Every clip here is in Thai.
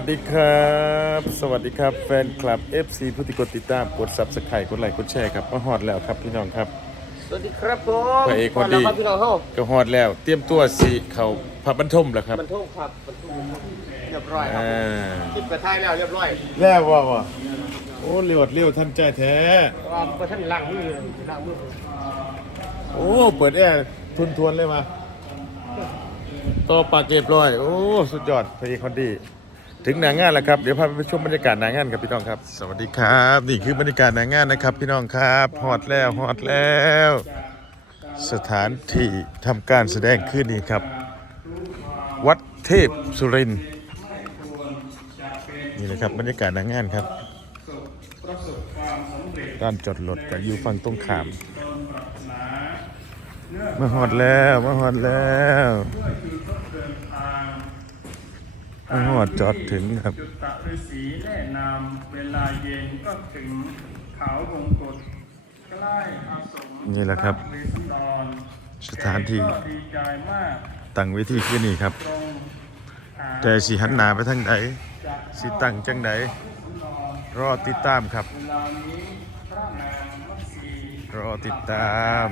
สวัสดีครับ สวัสดีครับแฟนคลับ FC ผู้ที่กดติดตามกด Subscribe กดไลค์กดแชร์ครับมาฮอดแล้วครับพี่น้องครับสวัสดีครับผมพระเอกคนดีก่แล้วครับพี่น้องเฮาก็ฮอดแล้ว เตรียมตัวสิเขาพระบรรทมแล้วครับบรรทุกครับบรรทุกเรียบร้อยครับอ่าคลิปกระทายแล้วเรียบร้อยแล้วว่าวะโอ้เร็วเร็วทันใจแท้ว่าเพื่อท่านล้างมือล้างมือโอ้เปิดแอร์ทุนทวนเลยมาต่อปากเรียบร้อย โอ้สุดยอดพระเอกคนดี ถึงหนางานแล้วครับเดี๋ยวพาไปชมบรรยากาศหนางานครับพี่น้องครับ สวัสดีครับ นี่คือบรรยากาศหนางานนะครับ พี่น้องครับฮอดแล้วฮอดแล้ว สถานที่ทำการแสดงขึ้นนี้ครับ วัดเทพสุรินนี่เลยครับบรรยากาศหนางานครับด้านจอดรถก็อยู่ฝั่งตรงข้ามมาฮอดแล้วมาฮอดแล้ว มาฮอดจอดถึงครับจุตะฤาษีแนะนำเวลาเย็นก็ถึงเขาวงกฏใกล้อาสมนี่แหละครับพะเวสสันดรสถานที่ก็ดีใจมากตั้งเวทีขึ้นนี่ครับตรงหาแต่สีหันหนาไปทางไหนสีตั้งจังไหนรอติดตามครับเวลานี้พระนางมัตสีรอติดตาม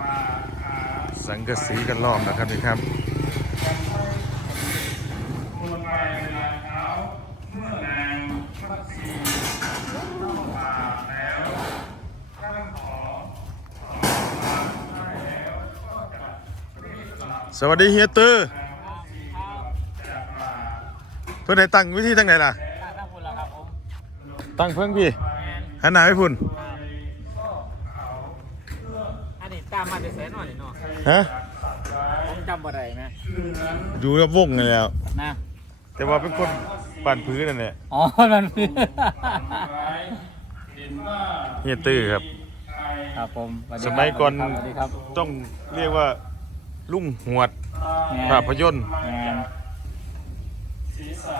มาหาสังกะสีกันล้อมนะครับนี่ครับตัว ไปเวลาเช้าเมื่อนางมัตสีเข้าป่าแล้วท่านขอขอมาได้แล้วก็จะรีบกลับสวัสดีเฮียตือจากป่าเพื่อนไหนตั้งเวิธีทางไหนล่ะถ้าพูดแล้วครับผมตั้งเพิ่งพี่หันหน้าให้พุ่นอันนี้ตามมาแต่แสนหน่อยเนาะฮะผมจำบ่ได้นะอยู่กับวงกันแล้วนะ แต่ว่าเป็นคนปั่นพื้นนั่นแหละอ๋อมันคือเห็นว่าเฮียตือครับ ครับผมสวัสดีสครับมัยก่อนสวัสดีครับต้องเรียกว่าลุงหวดแม่ภาพยนตร์แม่ศีรษะ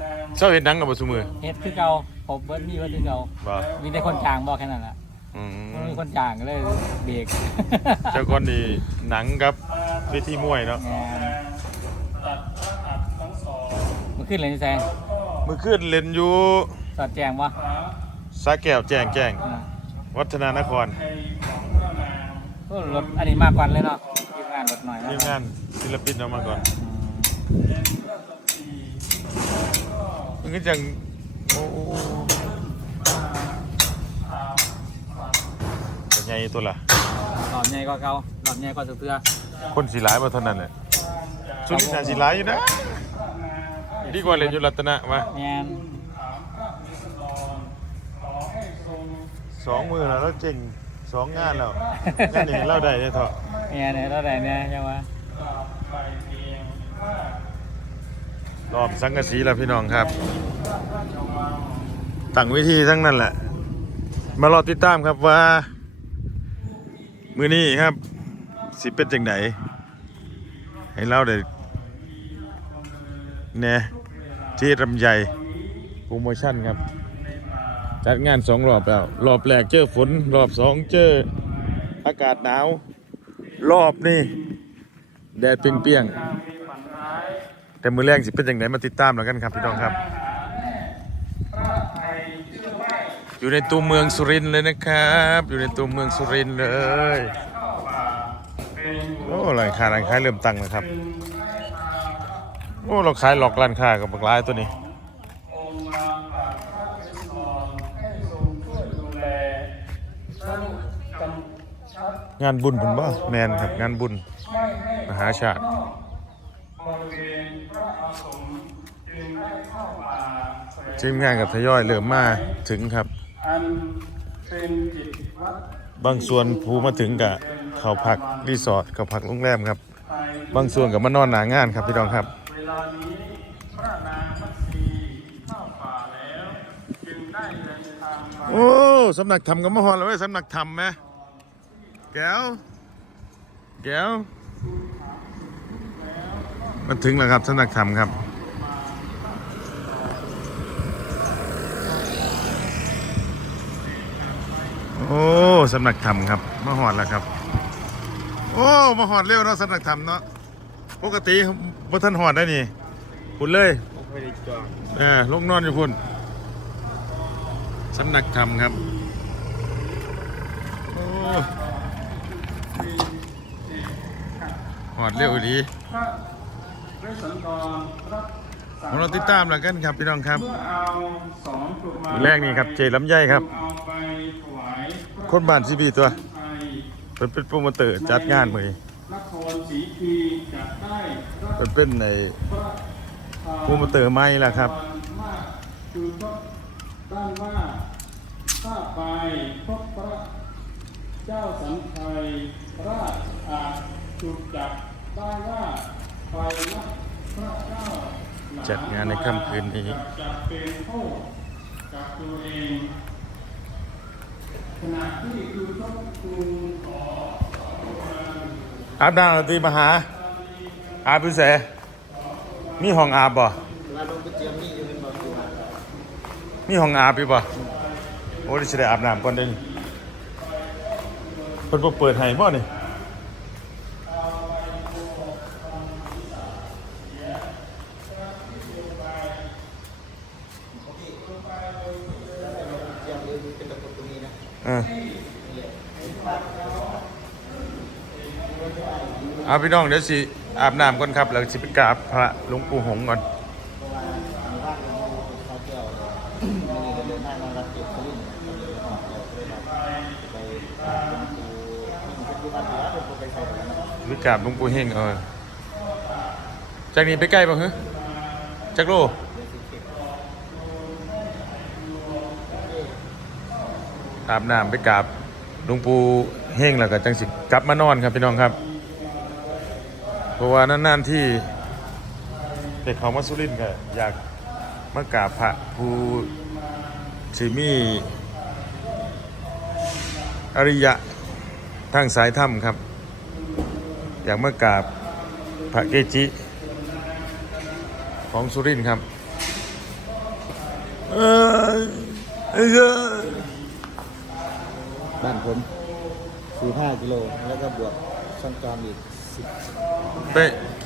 นางเจ้าเห็นหนังกับบ่ซุมือเฮ็ดคือเก่าผมเบิร์ดมีเบิร์ดคือเก่าบ่มีแต่คนจ้างบอกแค่นั้นแหละอืมันมมีคนจ้างก็เลยเบรกเจ้าก่อนนี่หนังกับเวทีมวยเนาะ แม่น ตัดพระหัตถ์ทั้งสอง มันขึ้นเลยนี่แซงเมื่อคืนเล่นอยู่สอดแจงวะขาสาแก้วแจ้งแจ้งวัฒนานครให้ของพระนางโอ้รถอันนี้มากกว่าเลยเนาะทีมงานรถหน่อยทีมงานศิลปินเอามาก่อนมันก็จังโอ้เป็นไงตัวล่ะหลอดใหญ่กว่าเก่าหลอดใหญ่กว่าสุดเทือคนสีร้ายมาเท่านั้นแหละสุนิสาสีร้ายอยู่นะ ดีกว่าเล่นอยู่รัตนะมาแม่นสองมือแล้วเราเจ๋งสองงานแล้วงานนี้เล่าได้เนี่ยเถอะแม่นเนี่ยเท่าไหร่เนี่ยยังวะรอบสังกะสีแล้วพี่น้องครับตั้งวิธีทั้งนั้นแหละ มารอติดตามครับว่า มือนี้ครับ สิเป็นจังไหนให้เราได้เนี่ย ที่ลำใหญ่โปรโมชั่นครับ จัดงานสองรอบแล้ว รอบแรกเจอฝน รอบสองเจออากาศหนาว รอบนี่แดดเปรี้ยงๆแต่มือแรงสิเป็นอย่างไรมาติดตามแล้วกันครับพี่น้องครับ อยู่ในตัวเมืองสุรินทร์เลยนะครับ อยู่ในตัวเมืองสุรินทร์เลย โอ้ราค้าร้านค้าเริ่มตั้งแล้วครับ โอ้เราขายหลอกร้านค้ากับบักร้ายตัวนี้งานบุญผมบ่แมนครับงานบุญมหาชาติทีมงานกับทยอยเริ่มมาถึงครับบางส่วนผู้มาถึงกับเขาพักรีสอร์ทเขาพักโรงแรมครับ บางส่วนกับมานอนหนางานครับพี่น้องครับ ลานี้พระนางมัตสีเข้าป่าแล้ว จึงได้เดินทางมาโอ้สำนักธรรมกับมหอแล้วเว้ยสำนักธรรมไหมแก้ว แก้ว มันถึงแล้วครับสำนักธรรมครับโอ้สำนักธรรมครับมาหอดแล้วครับ โอ้มาหอดเร็วเนาะสำนักธรรมเนาะปกติ บ่ท่านหอดได้นี่คุณเลยโอ้โหไม่ได้จองเออลงนอนอยู่พุ่นสำนักธรรมครับโอ้หอดเร็วดีพระฤาษีกรพระสังของเราติดตามแล้วกันครับพี่น้องครับเมื่อเอาสองตุมาแรกนี่ครับเจลำไยครับเอาไปถวายพระคนบ้านซีบีตัวไทยเป็นเป็นโปรโมเตอร์จัดงานมือ เป็นเป็นในพระทาเตอร์ไม่ละครับคือพระด้านว่าถ้าไปพบพระเจ้าสันไทยราชอาจถูกจับได้ว่าไปนักพระเจ้าจัดงานในค่ำคืนนี้จะเป็นโทษกับตัวเองขณะที่คือพระครูขออาบน้ำตีมหา อาบพิเศษมีห้องอาบบ่ร้านลงก๋วยเตี๋ยวนี่อยู่เป็นบ่อยู่อะมีห้องอาบอยู่บ่โอ้ดิสิได้อาบน้ำก่อนเด้นี่เพิ่นบ่เปิดให้บ่นี่ เตี๋ยวเลยเป็นตะกรุดตรงนี้นะ เออ เอาพี่น้องเดี๋ยวสิอาบน้ำก่อนครับแล้วสิไปกราบพระหลวงปู่หงก่อนเพระว่าหลวงปู่ที่ปัจจุบันเหลือเป็นตัวไปใช้กันนะหรือกราบหลวงปู่เฮงเออจากนี้ไปใกล้บ่ะฮะจักโลอาบน้ำไปกราบหลวงปู่เฮงแล้วก็จังสิกลับมานอนครับพี่น้องครับ เพราะว่านานๆที่เด็กเขามาสุรินทร์ก็อยากมากราบพระผู้สิมีอริยะทางสายธรรมครับ อยากมากราบพระเกจิ ของสุรินทร์ครับเอ้ยเอ้ยเอ้ยบ้านผม45กิโล แล้วก็บวกช่องจอมอีก 10ไป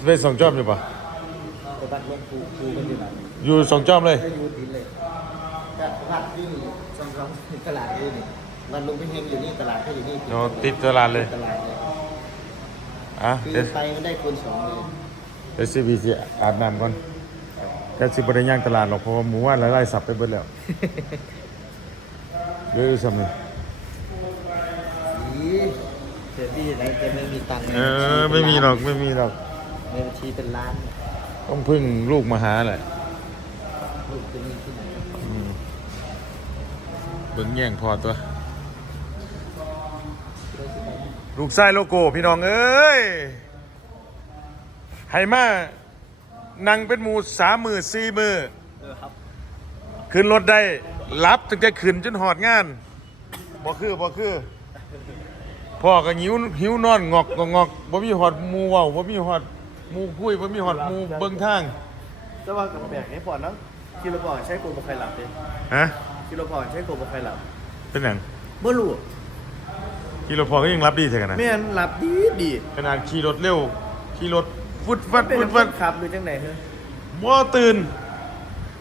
ไปสองจอมอยู่ปะไปบ้านหลวงปู่ครูกันอยู่ไหนอยู่สองจอมเลย ก็อยู่ติดเลยก็พัดที่ช่องจอมตลาดอยู่นี่บ้านลุงพี่เฮงอยู่นี่ตลาดก็อยู่นี่โอ้ติดตลาดเลย ตลาดเลยอะคือเดี๋ยวไปมันได้คูณสองเลยเดี๋ยวซีบีซีอาบน้ำก่อนแต่สิบริย่างตลาดหรอกเพราะว่าหมูว่านไล่ๆสับไปเบิดแล้วเดี๋ยวอยู่สำนึกอี เดี๋ยวที่ไหนจะไม่มีตังค์เออ ไม่มีหรอกไม่มีหรอกในบัญชีเป็นล้านต้องพึ่งลูกมาหาแหละลูกจะมีที่ไหนอืมเบิ่งแย่งพอตัว ลูกไส้โลโก้พี่น้องเอ้ยให้มานั่งเป็นหมูสามมือสี่มือเออครับขึ้นรถได้รับตั้งแต่ขึ้นจนหอดงานบ่คือบ่คือ พ่อก็หิวหิวนอนงอกงอกงอกบ่มีหอดหมูเว้าบ่มีหอดหมูคุยบ่มีหอดหมูเบิ่งทางแต่ว่ากับแบกนี้ปอดเนาะกิโลปอนด์ใช้กูบ่เคยหลับเลยฮะกิโลปอนด์ใช้กูบ่เคยหลับเป็นหยังบ่รู้กิโลพอก็ยังรับดีใช่กันนะแม่นหลับดีดีขนาดขี่รถเร็วขี่รถฟุดฟัดเป็นฟุดคฟัดนขับหรือจังไหนเฮ้ยบ่ตื่น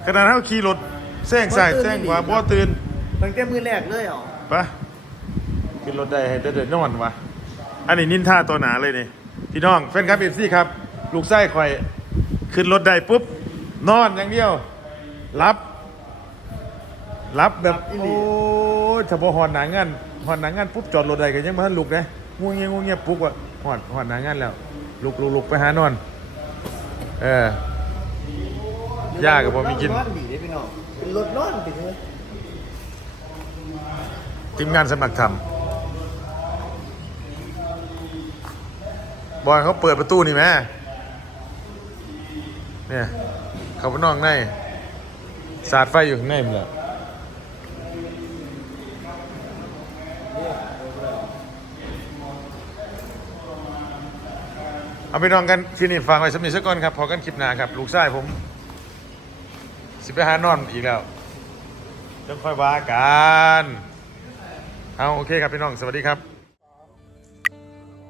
ขนาดเฮาขี่รถแซงซ้ายบ่ตื่นแซงขวาอีหลีบ่ตื่นตั้งแต่มือแรกเลยเหรอไป ขึ้นรถได้ให้ได้เดินนอนวะอันนี้นินท่าตัวหนาเลยนี่พี่น้องแฟนคลับเอฟซีครับ ลูกไส้คอยขึ้นรถได้ปุ๊บ นอนอย่างเดียว รับ รับแบบ โอ้ยเฉพาะหอนหนางานหอนหนางานปุ๊บจอดรถได้กันยังไม่ทันลุกนะงูเงี้ยงูเงี้ยปุ๊บอะหอนหอนหนางานแล้ว ลุกลุกลุกไปหานอน เออยากกับพอมีกินนอนดีได้พี่น้องเป็นรถนอนไปเลยทีมงานสมัครทำ บอยเขาเปิดประตูนี่แม่เนี่ยเขาไปนอกในสาดไฟอยู่ข้างในมันแหละเอาไปนอนกันคลินิกฟังไว้สมิสก่อนครับ พอกันคลิปหน้าครับ ลูกชายผม สิไปหานอนอีกแล้วต้องค่อยว่ากัน เอาโอเคครับพี่น้อง สวัสดีครับ